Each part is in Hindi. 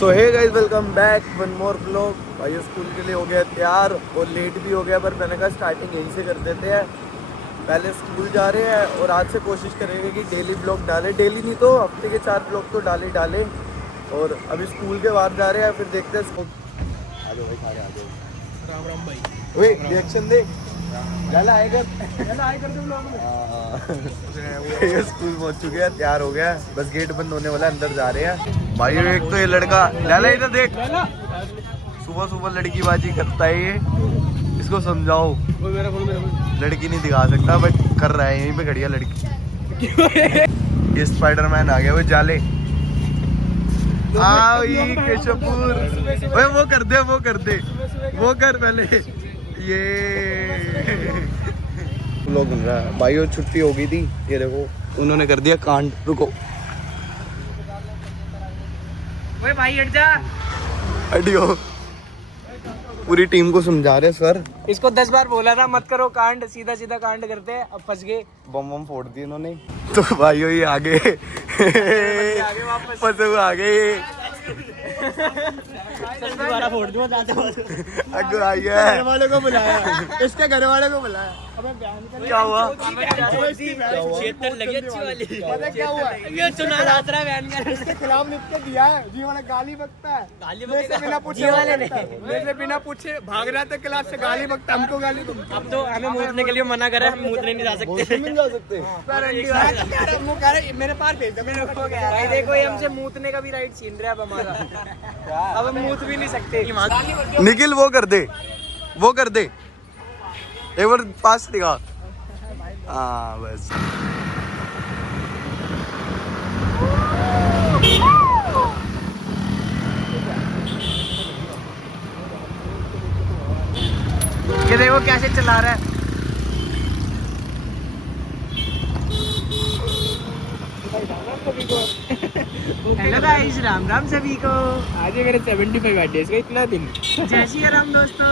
सो hey guys welcome back one more blog. भाई स्कूल के लिए हो गया तैयार और लेट भी हो गया, पर मैंने कहा स्टार्टिंग यहीं से कर देते हैं। पहले स्कूल जा रहे हैं और आज से कोशिश करेंगे कि डेली ब्लॉग डालें, डेली नहीं तो हफ्ते के 4 ब्लॉग तो डालें। और अभी स्कूल के बाद जा रहे हैं, फिर देखते हैं। आ जाओ भाई, खा के आ जाओ। राम राम भाई। ओए रिएक्शन दे। जाला आएगा ये स्कूल पहुंच चुके हैं, तैयार हो गया, बस गेट बंद होने वाला है, अंदर जा रहे हैं। भाई एक तो ये लड़का लाला इधर देख, सुबह सुबह लड़की बाजी करता है ये, इसको समझाओ। लड़की नहीं दिखा सकता बट कर रहा है, यहीं पे खड़ी है लड़की। ये स्पाइडरमैन आ गया वो जाले। आओ ये केशवपुर। ओए वो कर पहले ये लोग बन रहा है भाई। और छुट्टी हो गई थी, ये देखो उन्होंने कर दिया कांड। रुको ओए भाई हट जा। हटियो, पूरी टीम को समझा रहे सर। इसको 10 बार बोला था मत करो कांड, सीधा सीधा कांड करते हैं, अब फंस गए। बम फोड़ दिए इन्होंने। तो भाइयों ये आगे फंसे हुए आ गए। दोबारा फोड़ दूंगा अगो आई है, घर वाले को बुलाया, इसके घर वाले को बुलाया। अबे क्या हुआ? क्षेत्र लगी अच्छी वाली। पता क्या हुआ? ये चुनाव हाथ रहा बयान कर, इसके खिलाफ लिख के दिया है। जी वाला गाली बकता है, मेरे से बिना पूछे वाले ने, मेरे से बिना पूछे भाग रहा था क्लास से, गाली बकता, हमको गाली बकता। अब तो हमें मूतने के लिए मना करा, हम मूतने नहीं जा सकते। नहीं जा सकते मेरे पास भेज दो, मैंने उसको कहा भाई देखो ये हमसे मूतने का भी राइट छीन रहा है अब हमारा। अब हम मूत भी नहीं सकते। निखिल वो कर दे एक बार पास दिखा। हाँ बस। ये देखो कैसे चला रहा है। हेलो गाइस, राम राम सभी को। आज है मेरे 75 बर्थडे का इतना दिन। जय श्री राम दोस्तों।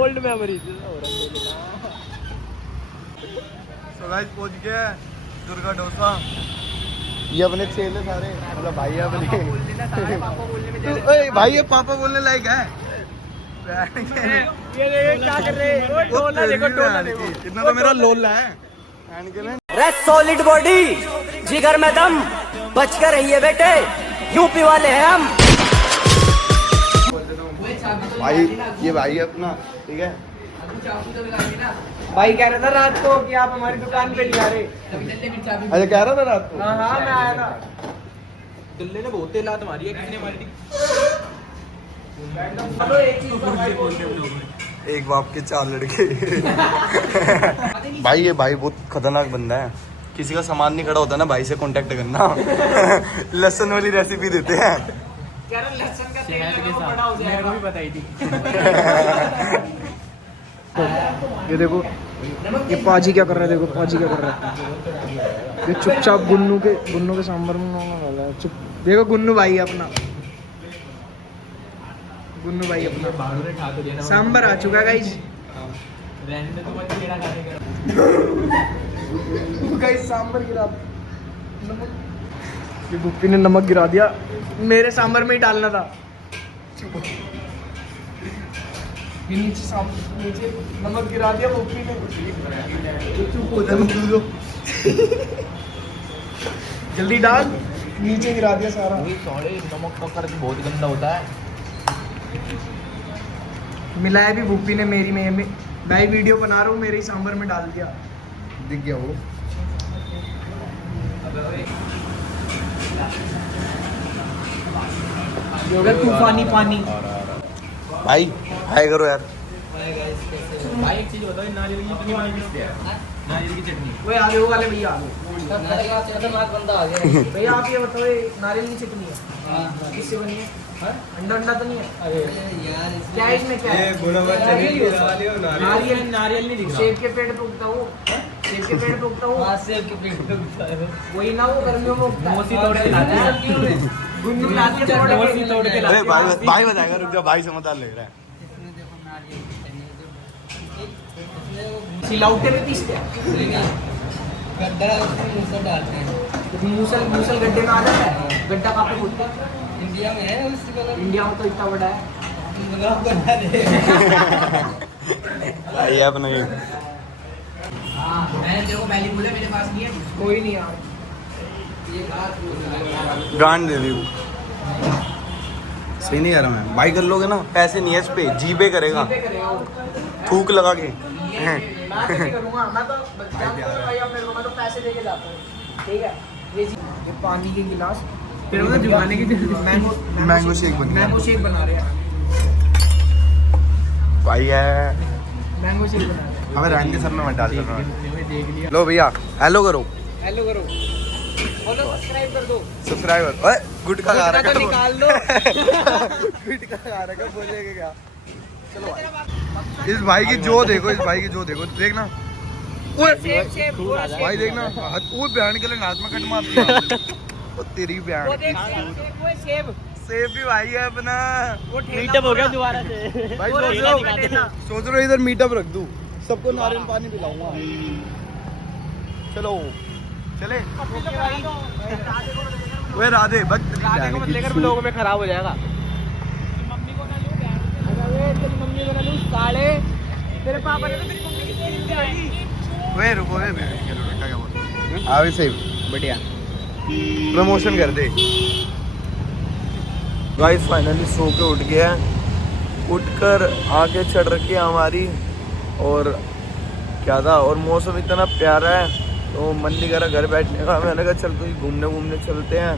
Old memories. सो गाइस पहुंच गया दुर्गा डोसा। ये अपने चेले सारे, मतलब भाई है अपने। ओए भाई ये पापा बोलने लायक है। ये देखो क्या कर रहे हैं। टोला देखो। इतना तो मेरा लोला है। रेड सॉलिड बॉडी, जिगर में दम, बच कर रहिए बेटे, यूपी वाले हैं हम। भाई ये भाई है अपना, ठीक है। भाई कह रहा था रात को कि आप हमारी दुकान पे नहीं आ रहे। अच्छा कह रहा था रात को। हाँ मैं आया था। दुल्ले ने बहुत लात मारी है, किसने मारी थी? चलो एक चीज का भाई बोल दो। एक बाप के 4 लड़के। भाई ये भाई बहुत खतरनाक बंदा है। किसी का सामान नहीं खड़ा होता ना, भाई से कांटेक्ट करना। लहसुन वाली रेसिपी देते हैं। कह रहा लहसुन का तेल लगा तो बड़ा हो जाएगा। मेरे को भी बताई थी। ये देखो ये पाजी क्या कर रहा है, देखो पाजी क्या कर रहा है। ये चुपचाप गुन्नू के सांभर में वाला है। चुप देखो गुन्नू भाई अपना सांभर आ चुका गाइस। गाइस सांभर गिरा, ये गुप्पी ने नमक गिरा दिया, मेरे सांभर में ही डालना था। ये नीचे नमक गिरा दिया गुप्पी ने। चुप हो जा, जल्दी डाल, नीचे गिरा दिया सारा। नमक का कर्ज बहुत गंदा होता है। मिलाया भी भूपी ने मेरी में भाई, वीडियो बना रहा हूँ, मेरे ही सांभर में डाल दिया। दिख गया वो। ये हो गया तूफानी पानी। भाई हाय करो यार। भाई एक चीज बताओ, नारियल की चटनी वाली किससे है? नारियल की चटनी। वो आगे वो वाले भैया भैया आप ये बताओ, ये नारियल की चटनी है, किससे बनी है? अंडा तो नहीं है? क्या है इसमें, क्या है? नारियल नहीं दिख रहा। सेब के पेड़ पे उगता वो, सेब के पेड़ पे उगता वो। सेब के पेड़ पे उगता है वही ना, वो गर्मियों में उगता है। मोसी तोड़ के लाते हैं, गुन्नू लाते हैं, मोसी तोड़ के लाते हैं। भाई बताएगा, रुक जा, भाई समझदार लग रहा है। सिलौटे में पीसते हैं, मूसल गड्ढे में आ जाता है। गड्ढा कहाँ पे खोदते हैं? इंडिया में है उस कलर इंडिया में तो इतना बड़ा है। भाई अपना ये हाँ मैंने तेरे को पहले बोला मेरे पास नहीं है। कोई नहीं यार गांड दे दी सही नहीं कर रहा मैं भाई कर लोगे ना पैसे नहीं है इस पे जी पे करेगा थूक लगा के मैं तो नहीं करूँगा, मैं तो भाई अब मेरे को मैं तो पैसे दे के जाता हूँ, ठीक है। ये पानी के गिलास तेरे को तो जुबाने की मैंगो शेक बन गया मैंगो शेक बना रहे हैं। भाई है मैंगो शेक बना रहे हैं। हमें रहने सर में मत डाल कर देख लिया। लो भैया हेलो करो हेलो करो और सब्सक्राइब कर दो। सब्सक्राइबर ओए गुटखा खा रहा तो निकाल लो। गुटखा खा रहा बोलेगा क्या चलो भाई इस भाई की जो देखो इस भाई की जो देखो देखना सेब सेब पूरा सेब। भाई देखना वो बहन के लिए हाथ में कट मारती है वो तेरी वो बहन देख सेब सेब वो सेब सेब भी भाई है अपना मीटअप हो गया दोबारा से। भाई वो सोच रहे हो इधर मीटअप रख दूं सबको नारियल पानी पिलाऊंगा चलो चले वे राधे बच राधे को मत लेकर लोगों में खराब हो जाएगा। मम्मी को ना लूं अगर तेरी मम्मी को ना लूं साले तेरे पापा ने तो तेरी मम्मी की तेरी भी आएगी। वे रुको वे चलो बेटा क्या बोल आवे से बढ़िया प्रमोशन कर दे गाइस फाइनली सो के उठ गया उठकर आगे चढ़ रखी है हमारी और क्या था और मौसम इतना प्यारा है तो मन नहीं करा घर बैठने का मैंने कहा चल कोई घूमने चलते हैं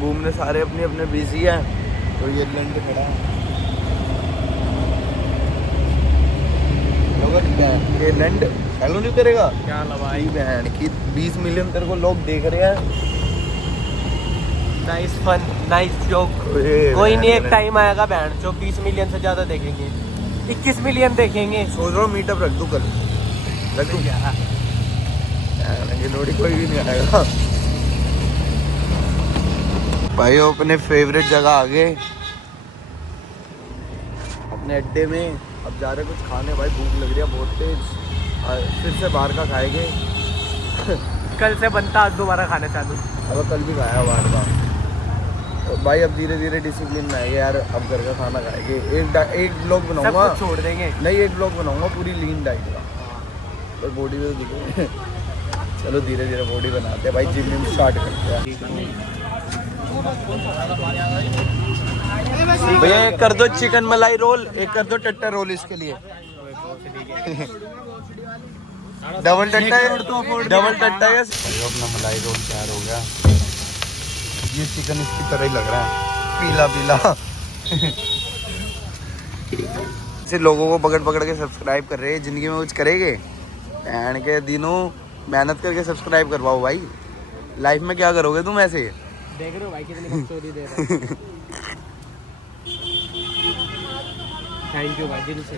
घूमने सारे अपने अपने बिजी हैं तो ये लंड खड़ा है ये लंड हेलो नहीं करेगा क्या लवाई बहन की 20 मिलियन तेरे को लोग देख रहे हैं नाइस फन नाइस जोक। कोई नहीं एक टाइम आएगा बैंड जो 20 मिलियन से ज्यादा देखेंगे 21 मिलियन देखेंगे। सोच रहा हूँ मीटअप रख दूँ कल रख दूँ ये लोड़ी कोई भी नहीं आएगा भाई अपने फेवरेट जगह आ गए अपने अड्डे में अब जा रहे कुछ खाने भाई भूख लग रही है बहुत तेज फिर से बाहर का खाएंगे कल से बनता आज दोबारा खाना चालू। अब कल भी खाया बाहर का तो भाई अब धीरे धीरे डिसिप्लिन में आएंगे यार अब घर का खाना खाएंगे एक ब्लॉग सब बनाऊंगा कुछ छोड़ देंगे। नहीं एक ब्लॉग बनाऊंगा पूरी लीन डाइट का और बॉडी में दिखे चलो धीरे धीरे बॉडी बनाते हैं भाई जिम स्टार्ट करते हैं भैया एक कर दो चिकन मलाई रोल एक कर दो टट्टा रोल इसके लिए डबल टट्टा है अपना मलाई रोल तैयार हो गया ये चिकन इसकी तरह ही लग रहा है पीला पीला ऐसे लोगों को पकड़ पकड़ के सब्सक्राइब कर रहे हैं जिंदगी में कुछ करेंगे बहन के दिनों मेहनत करके सब्सक्राइब करवाओ भाई लाइफ में क्या करोगे तुम ऐसे देख रहे हो भाई कितनी स्टोरी दे रहा है। थैंक यू भाई दिल से।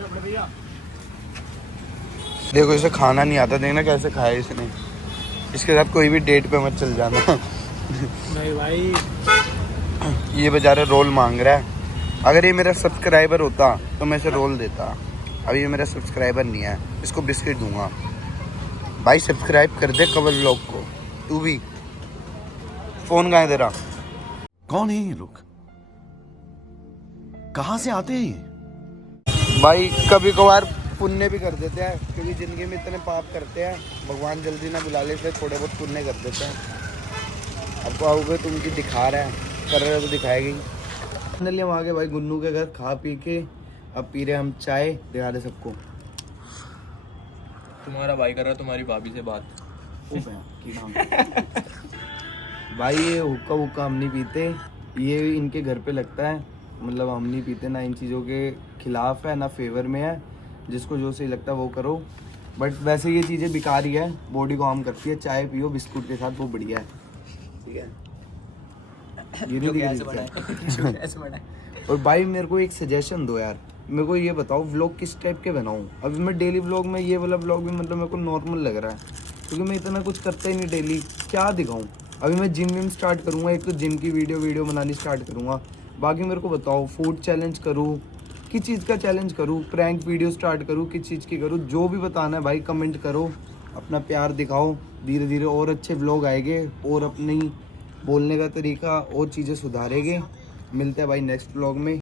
देखो इसे खाना नहीं आता देखना कैसे खाया इसने इसके साथ कोई भी डेट पे मत चल जाना नहीं भाई ये बेचारा रोल मांग रहा है अगर ये मेरा सब्सक्राइबर होता तो मैं इसे रोल देता अब ये मेरा सब्सक्राइबर नहीं है इसको बिस्किट दूंगा भाई सब्सक्राइब कर दे कवल व्लॉग को तू भी फोन कहाँ है तेरा कौन है ये लोग कहां से आते हैं ये भाई कभी कभार पुण्य भी कर देते हैं क्योंकि जिंदगी में इतने पाप करते हैं भगवान जल्दी ना बुला ले इसलिए थोड़े बहुत पुण्य कर देते हैं आपको आओगे तुम की दिखा रहा है कर रहे हो तो दिखाएगी फाइनली हम आ गए भाई गुन्नू के घर खा पी के अब पी रहे हम चाय दिखा रहे सबको तुम्हारा भाई कर रहा है तुम्हारी भाभी से बात भाई ये हुक्का वुक्का हम नहीं पीते ये इनके घर पे लगता है मतलब हम नहीं पीते ना इन चीज़ों के खिलाफ है ना फेवर में है जिसको जो सही लगता है वो करो बट वैसे ये चीज़ें बेकार ही है बॉडी को हार्म करती है चाय पियो बिस्कुट के साथ वो बढ़िया है ठीक है ये नहीं दिख रही और भाई मेरे को एक सजेशन दो यार मेरे को ये बताओ व्लॉग किस टाइप के बनाऊं अभी मैं डेली व्लॉग में ये वाला व्लॉग भी मतलब मेरे को नॉर्मल लग रहा है क्योंकि मैं इतना कुछ करता ही नहीं डेली क्या दिखाऊं अभी मैं जिम विम स्टार्ट करूंगा एक तो जिम की वीडियो बनानी स्टार्ट करूंगा बाकी मेरे को बताओ फूड चैलेंज करूँ किस चीज़ का चैलेंज करूँ प्रैंक वीडियो स्टार्ट करूँ किस चीज़ की करूँ जो भी बताना है भाई कमेंट करो अपना प्यार दिखाओ धीरे धीरे और अच्छे व्लॉग आएंगे और अपनी बोलने का तरीका और चीज़ें सुधारेंगे। मिलते हैं भाई नेक्स्ट व्लॉग में।